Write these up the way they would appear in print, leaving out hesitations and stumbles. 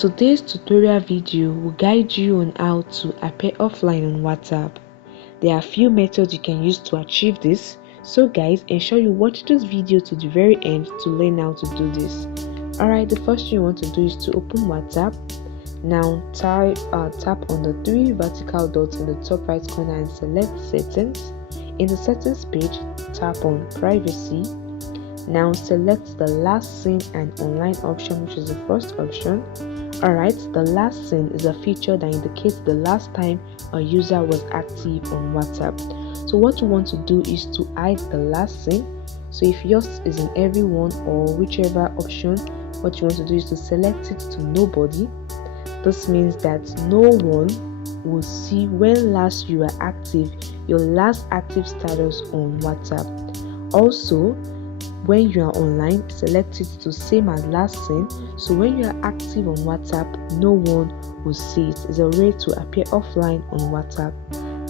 Today's tutorial video will guide you on how to appear offline on WhatsApp. There are a few methods you can use to achieve this, so guys, ensure you watch this video to the very end to learn how to do this. Alright, the first thing you want to do is to open WhatsApp. Now tap on the three vertical dots in the top right corner and select settings. In the settings page, tap on privacy. Now select the last seen and online option, which is the first option. Alright, the last seen is a feature that indicates the last time a user was active on WhatsApp. So what you want to do is to hide the last seen. So if yours is in everyone or whichever option, what you want to do is to select it to nobody. This means that no one will see when last you are active, your last active status on WhatsApp. Also, when you are online, select it to same as last seen. So when you are active on WhatsApp, no one will see it. It's a way to appear offline on WhatsApp.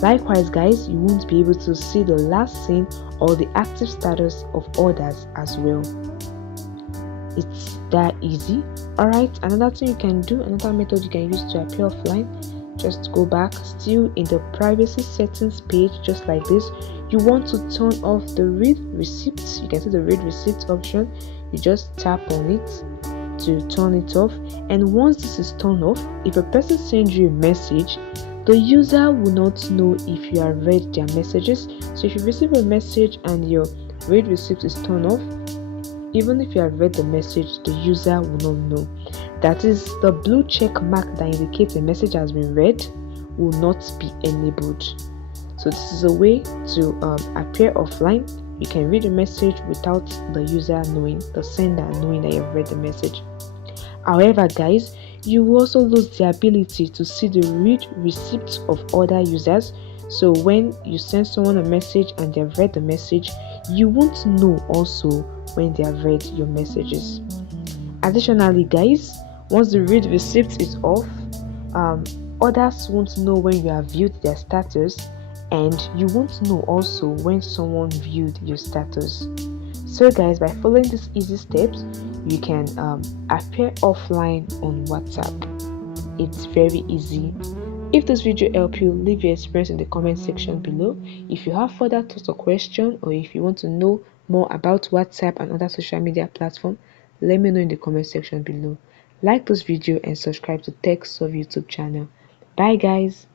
Likewise guys, you won't be able to see the last seen or the active status of others as well. It's that easy. Alright, another thing you can do, another method you can use to appear offline, just go back, still in the privacy settings page, just like this. You want to turn off the read receipts. You can see the read receipt option. You just tap on it to turn it off, and once this is turned off, if a person sends you a message, the user will not know if you have read their messages. So if you receive a message and your read receipt is turned off, even if you have read the message, the user will not know. That is, the blue check mark that indicates a message has been read will not be enabled. So this is a way to appear offline. You can read a message without the user knowing, the sender knowing that you've read the message. However guys, you will also lose the ability to see the read receipts of other users. So when you send someone a message and they've read the message, you won't know also when they have read your messages. Additionally guys, once the read receipt is off, others won't know when you have viewed their status, and you won't know also when someone viewed your status. So guys, by following these easy steps, you can appear offline on WhatsApp. It's very easy. If this video helped you, leave your experience in the comment section below. If you have further thoughts or questions, or if you want to know more about WhatsApp and other social media platforms, let me know in the comment section below. Like this video and subscribe to Tech Solve YouTube channel. Bye guys.